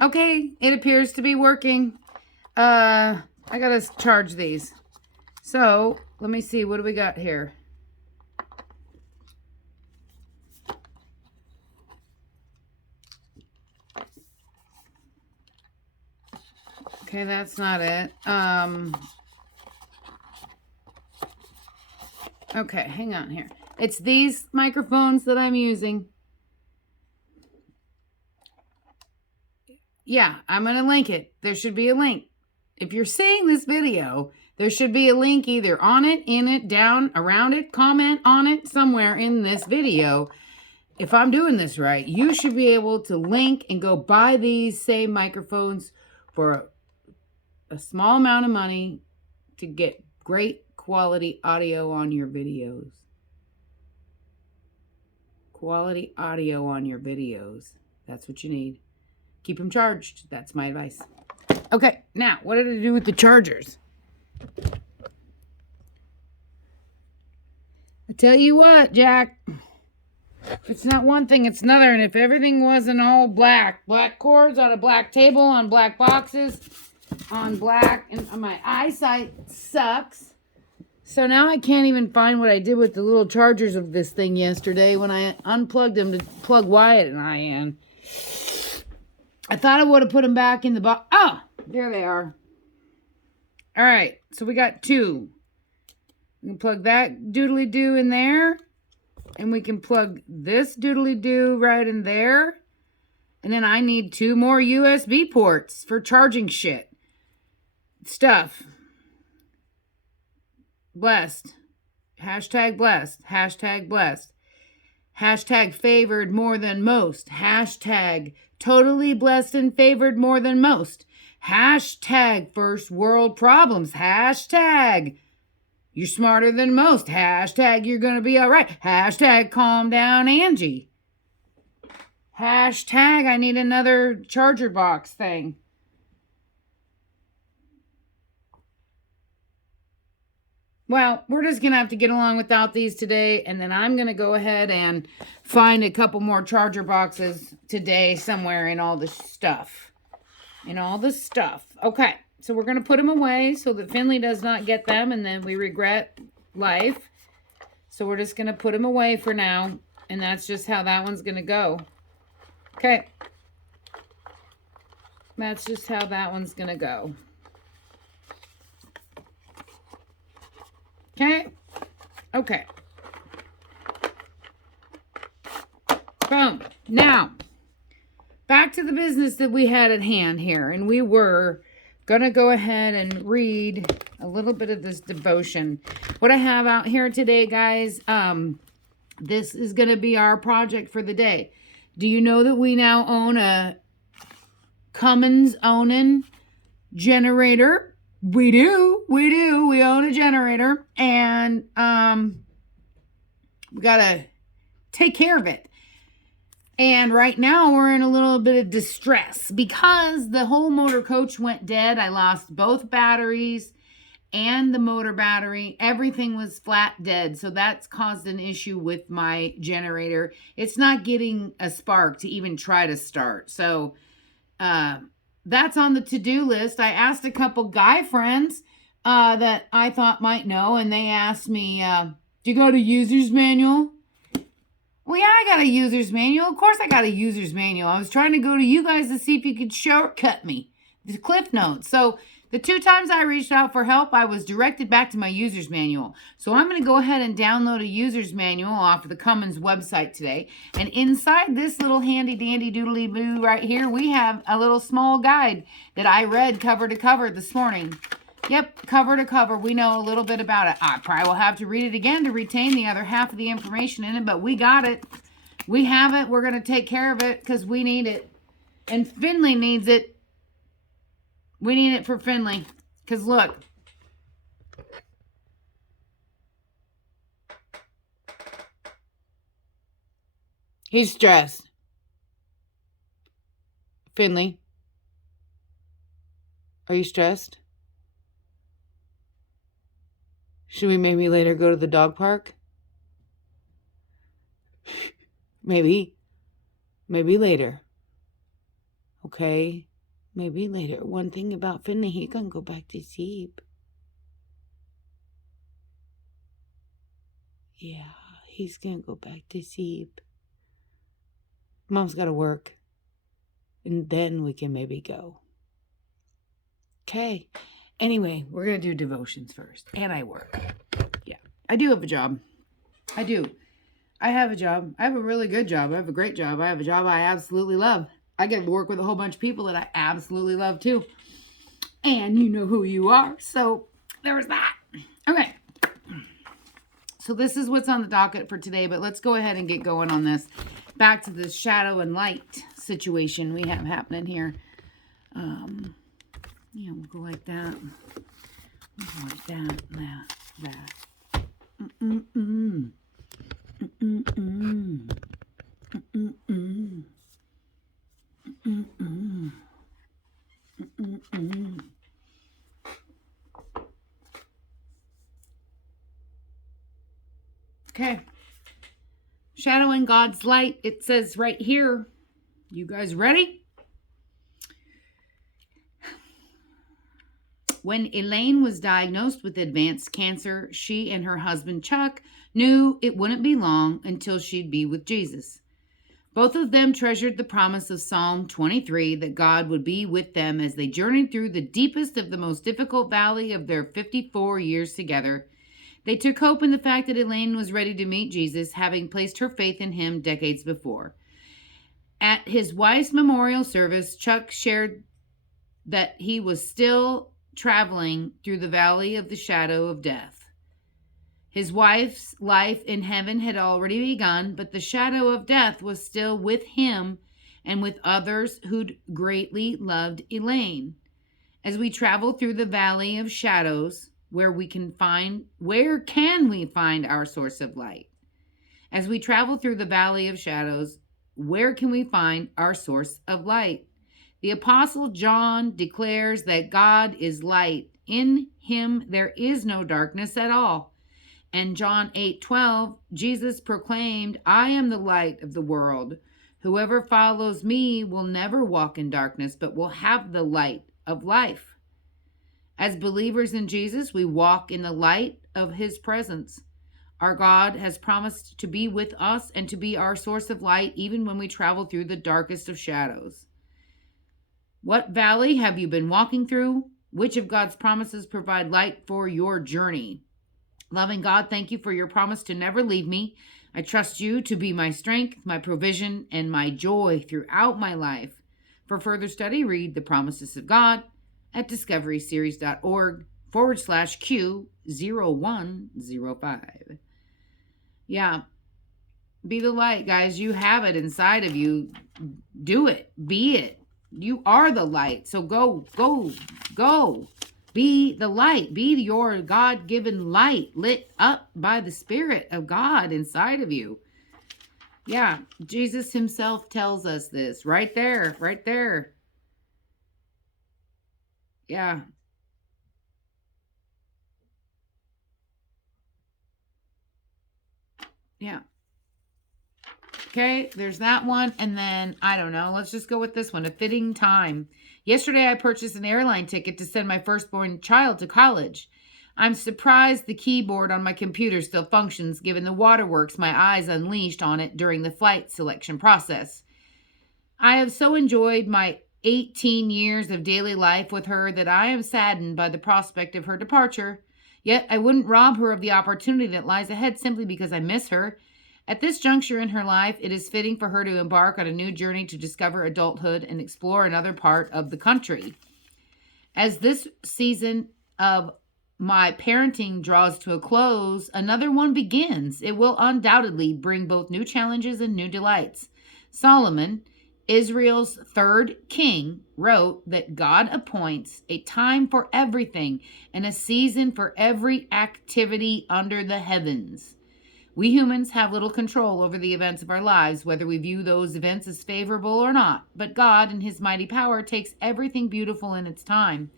Okay, it appears to be working. I gotta charge these. So, let me see, what do we got here? Okay, that's not it. Okay, hang on here. It's these microphones that I'm using. Yeah, I'm going to link it. There should be a link. If you're seeing this video, there should be a link either on it, in it, down, around it, comment on it, somewhere in this video. If I'm doing this right, you should be able to link and go buy these same microphones for a small amount of money to get great quality audio on your videos. Quality audio on your videos. That's what you need. Keep them charged. That's my advice. Okay, now, what did I do with the chargers? I tell you what, Jack. If it's not one thing, it's another. And if everything wasn't all black cords on a black table, on black boxes, on black, and my eyesight sucks. So now I can't even find what I did with the little chargers of this thing yesterday when I unplugged them to plug Wyatt and I in. I thought I would have put them back in the box. Oh, there they are. All right, so we got two. We can plug that doodly-doo in there. And we can plug this doodly-doo right in there. And then I need 2 more USB ports for charging stuff. Blessed. Hashtag blessed. Hashtag blessed. Hashtag favored more than most. Hashtag totally blessed and favored more than most. Hashtag first world problems. Hashtag you're smarter than most. Hashtag you're going to be all right. Hashtag calm down, Angie. Hashtag I need another charger box thing. Well, we're just going to have to get along without these today. And then I'm going to go ahead and find a couple more charger boxes today somewhere in all this stuff. Okay. So we're going to put them away so that Finley does not get them and then we regret life. So we're just going to put them away for now. And that's just how that one's going to go. Okay. That's just how that one's going to go. Okay. Okay. Boom. Now, back to the business that we had at hand here. And we were going to go ahead and read a little bit of this devotion. What I have out here today, guys, this is going to be our project for the day. Do you know that we now own a Cummins-owning generator? We do. We own a generator. And we got to take care of it. And right now we're in a little bit of distress because the whole motor coach went dead. I lost both batteries and the motor battery. Everything was flat dead. So that's caused an issue with my generator. It's not getting a spark to even try to start. So that's on the to-do list. I asked a couple guy friends that I thought might know, and they asked me, do you got a user's manual? Well, yeah, I got a user's manual. Of course I got a user's manual. I was trying to go to you guys to see if you could shortcut me the Cliff Notes. So the 2 times I reached out for help, I was directed back to my user's manual. So I'm going to go ahead and download a user's manual off of the Cummins website today. And inside this little handy dandy doodly boo right here, we have a little small guide that I read cover to cover this morning. Yep, cover to cover. We know a little bit about it. I probably will have to read it again to retain the other half of the information in it, but we got it. We have it. We're going to take care of it because we need it. And Finley needs it. We need it for Finley. Because look. He's stressed. Finley. Are you stressed? Should we maybe later go to the dog park? Maybe. Maybe later. Okay? Maybe later. One thing about Finley, he can go back to sleep. Yeah, he's gonna go back to sleep. Mom's gotta work. And then we can maybe go. Okay. Anyway, we're gonna do devotions first. And I work. Yeah. I do have a job. I do. I have a job. I have a really good job. I have a great job. I have a job I absolutely love. I get to work with a whole bunch of people that I absolutely love too. And you know who you are. So there's that. Okay. So this is what's on the docket for today, but let's go ahead and get going on this. Back to this shadow and light situation we have happening here. Yeah, we'll go like that. We'll go like that, that. Mm-mm-mm. Mm-mm-mm. Mm-mm-mm. Mm-mm-mm. Mm-mm-mm. Okay. Shadowing God's light. It says right here. You guys ready? When Elaine was diagnosed with advanced cancer, she and her husband Chuck knew it wouldn't be long until she'd be with Jesus. Both of them treasured the promise of Psalm 23 that God would be with them as they journeyed through the deepest of the most difficult valley of their 54 years together. They took hope in the fact that Elaine was ready to meet Jesus, having placed her faith in him decades before. At his wife's memorial service, Chuck shared that he was still traveling through the valley of the shadow of death. His wife's life in heaven had already begun, but the shadow of death was still with him and with others who'd greatly loved Elaine. As we travel through the valley of shadows, where can we find our source of light? As we travel through the valley of shadows, where can we find our source of light? The Apostle John declares that God is light. In him there is no darkness at all. And John 8:12, Jesus proclaimed, I am the light of the world. Whoever follows me will never walk in darkness, but will have the light of life. As believers in Jesus, we walk in the light of his presence. Our God has promised to be with us and to be our source of light even when we travel through the darkest of shadows. What valley have you been walking through? Which of God's promises provide light for your journey? Loving God, thank you for your promise to never leave me. I trust you to be my strength, my provision, and my joy throughout my life. For further study, read The Promises of God at discoveryseries.org/Q0105. Yeah, be the light, guys. You have it inside of you. Do it. Be it. You are the light. So go. Be the light. Be your God-given light lit up by the Spirit of God inside of you. Yeah, Jesus himself tells us this right there. Yeah. Yeah. Okay, there's that one. And then, I don't know, let's just go with this one, a fitting time. Yesterday, I purchased an airline ticket to send my firstborn child to college. I'm surprised the keyboard on my computer still functions given the waterworks my eyes unleashed on it during the flight selection process. I have so enjoyed my 18 years of daily life with her that I am saddened by the prospect of her departure. Yet I wouldn't rob her of the opportunity that lies ahead simply because I miss her. At this juncture in her life, it is fitting for her to embark on a new journey to discover adulthood and explore another part of the country. As this season of my parenting draws to a close, another one begins. It will undoubtedly bring both new challenges and new delights. Solomon, Israel's third king, wrote that God appoints a time for everything and a season for every activity under the heavens. We humans have little control over the events of our lives, whether we view those events as favorable or not. But God, in his mighty power, takes everything beautiful in its time.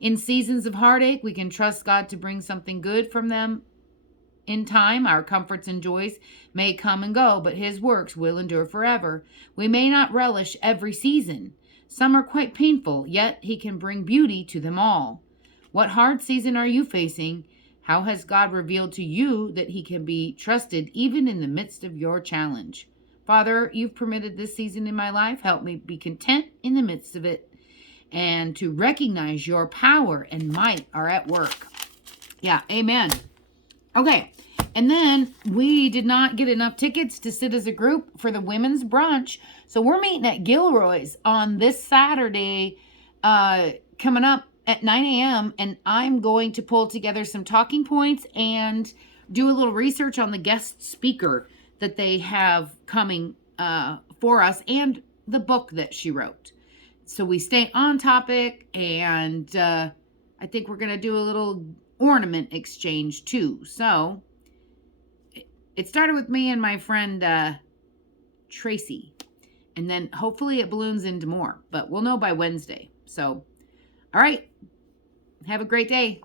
In seasons of heartache, we can trust God to bring something good from them. In time, our comforts and joys may come and go, but his works will endure forever. We may not relish every season, Some are quite painful, yet he can bring beauty to them all. What hard season are you facing? How has God revealed to you that he can be trusted even in the midst of your challenge? Father, you've permitted this season in my life. Help me be content in the midst of it and to recognize your power and might are at work. Yeah, amen. Okay, and then we did not get enough tickets to sit as a group for the women's brunch. So we're meeting at Gilroy's on this Saturday coming up at 9 a.m. And I'm going to pull together some talking points and do a little research on the guest speaker that they have coming for us and the book that she wrote. So we stay on topic, and I think we're going to do a little ornament exchange too. So it started with me and my friend Tracy, and then hopefully it balloons into more, but we'll know by Wednesday. So, all right, have a great day.